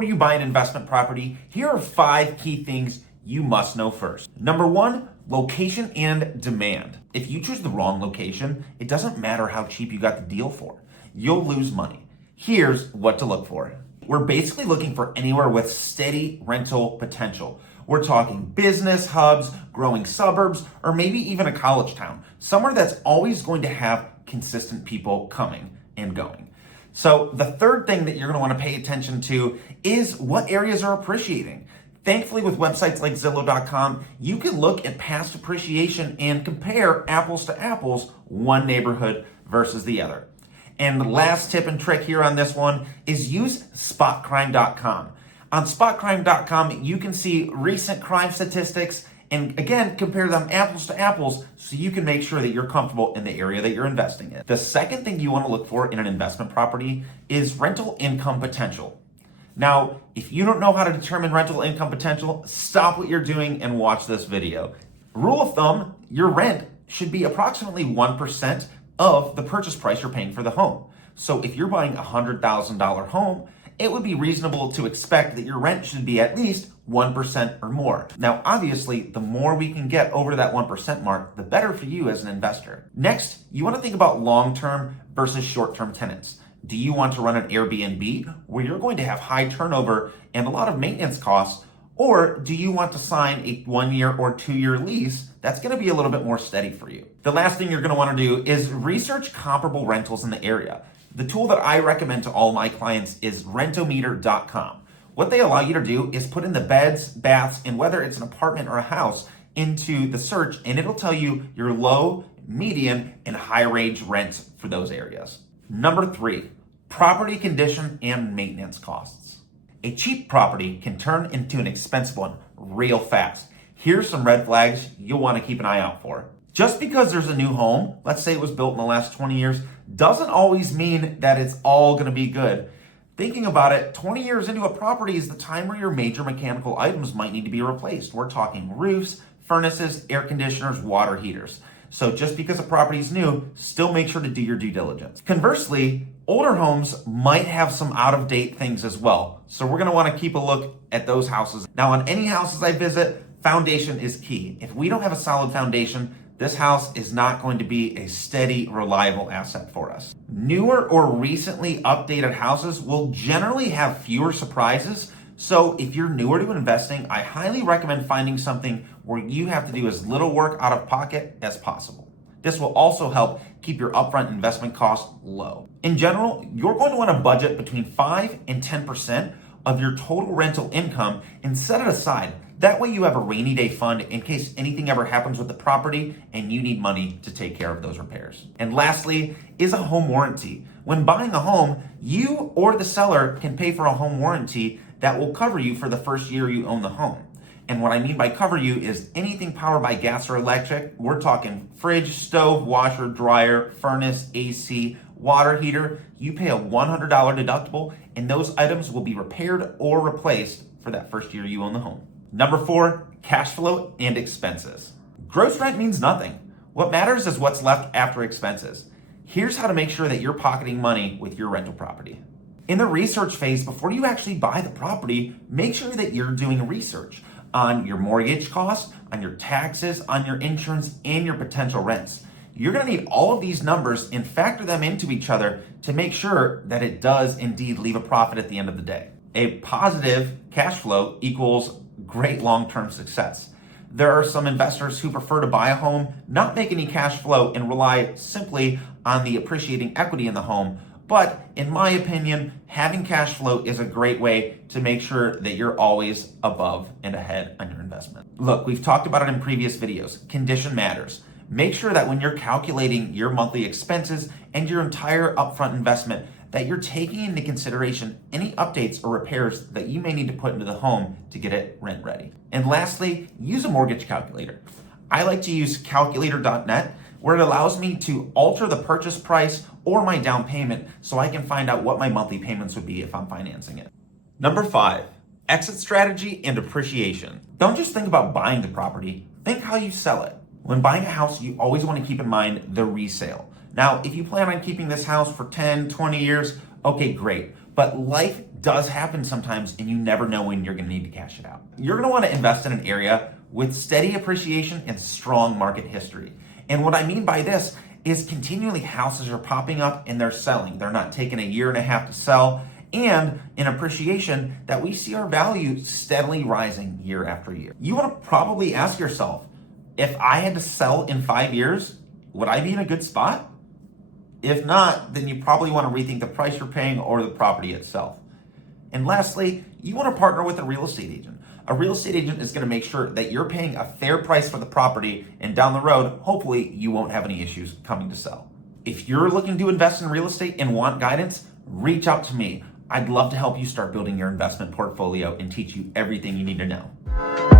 before you buy an investment property, here are 5 key things you must know first. Number 1, location and demand. If you choose the wrong location, it doesn't matter how cheap you got the deal for. You'll lose money. Here's what to look for. We're basically looking for anywhere with steady rental potential. We're talking business hubs, growing suburbs, or maybe even a college town. Somewhere that's always going to have consistent people coming and going. So the third thing that you're going to want to pay attention to is what areas are appreciating. Thankfully, with websites like Zillow.com, you can look at past appreciation and compare apples to apples, one neighborhood versus the other. And the last tip and trick here on this one is use spotcrime.com. On spotcrime.com, you can see recent crime statistics and again, compare them apples to apples so you can make sure that you're comfortable in the area that you're investing in. The second thing you want to look for in an investment property is rental income potential. Now, if you don't know how to determine rental income potential, stop what you're doing and watch this video. Rule of thumb, your rent should be approximately 1% of the purchase price you're paying for the home. So if you're buying a $100,000 home, it would be reasonable to expect that your rent should be at least 1% or more. Now, obviously, the more we can get over that 1% mark, the better for you as an investor. Next, you want to think about long-term versus short-term tenants. Do you want to run an Airbnb where you're going to have high turnover and a lot of maintenance costs? Or do you want to sign a 1-year or 2-year lease that's going to be a little bit more steady for you? The last thing you're going to want to do is research comparable rentals in the area. The tool that I recommend to all my clients is rentometer.com. What they allow you to do is put in the beds, baths, and whether it's an apartment or a house into the search, and it'll tell you your low, median, and high range rents for those areas. Number 3, property condition and maintenance costs. A cheap property can turn into an expensive one real fast. Here's some red flags you'll want to keep an eye out for. Just because there's a new home, let's say it was built in the last 20 years, doesn't always mean that it's all going to be good. Thinking about it, 20 years into a property is the time where your major mechanical items might need to be replaced. We're talking roofs, furnaces, air conditioners, water heaters. So just because a property is new, still make sure to do your due diligence. Conversely, older homes might have some out-of-date things as well. So we're going to want to keep a look at those houses. Now, on any houses I visit, foundation is key. If we don't have a solid foundation, this house is not going to be a steady, reliable asset for us. Newer or recently updated houses will generally have fewer surprises. So if you're newer to investing, I highly recommend finding something where you have to do as little work out of pocket as possible. This will also help keep your upfront investment costs low. In general, you're going to want to budget between 5 and 10% of your total rental income and set it aside. That way you have a rainy day fund in case anything ever happens with the property and you need money to take care of those repairs. And lastly is a home warranty. When buying a home, you or the seller can pay for a home warranty that will cover you for the first year you own the home. And what I mean by cover you is anything powered by gas or electric. We're talking fridge, stove, washer, dryer, furnace, AC, water heater. You pay a $100 deductible and those items will be repaired or replaced for that first year you own the home. Number 4, cash flow and expenses. Gross rent means nothing. What matters is what's left after expenses. Here's how to make sure that you're pocketing money with your rental property. In the research phase, before you actually buy the property, make sure that you're doing research on your mortgage costs, on your taxes, on your insurance, and your potential rents. You're going to need all of these numbers and factor them into each other to make sure that it does indeed leave a profit at the end of the day. A positive cash flow equals great long-term success. There are some investors who prefer to buy a home, not make any cash flow, and rely simply on the appreciating equity in the home. But in my opinion, having cash flow is a great way to make sure that you're always above and ahead on your investment. Look, we've talked about it in previous videos. Condition matters. Make sure that when you're calculating your monthly expenses and your entire upfront investment, that you're taking into consideration any updates or repairs that you may need to put into the home to get it rent ready. And lastly, use a mortgage calculator. I like to use calculator.net, where it allows me to alter the purchase price or my down payment so I can find out what my monthly payments would be if I'm financing it. Number 5, exit strategy and appreciation. Don't just think about buying the property, think how you sell it. When buying a house, you always want to keep in mind the resale. Now, if you plan on keeping this house for 10, 20 years, okay, great. But life does happen sometimes and you never know when you're gonna need to cash it out. You're gonna wanna invest in an area with steady appreciation and strong market history. And what I mean by this is continually houses are popping up and they're selling. They're not taking a year and a half to sell. And in appreciation, that we see our value steadily rising year after year. You wanna probably ask yourself, if I had to sell in 5 years, would I be in a good spot? If not, then you probably want to rethink the price you're paying or the property itself. And lastly, you want to partner with a real estate agent. A real estate agent is going to make sure that you're paying a fair price for the property, and down the road, hopefully you won't have any issues coming to sell. If you're looking to invest in real estate and want guidance, reach out to me. I'd love to help you start building your investment portfolio and teach you everything you need to know.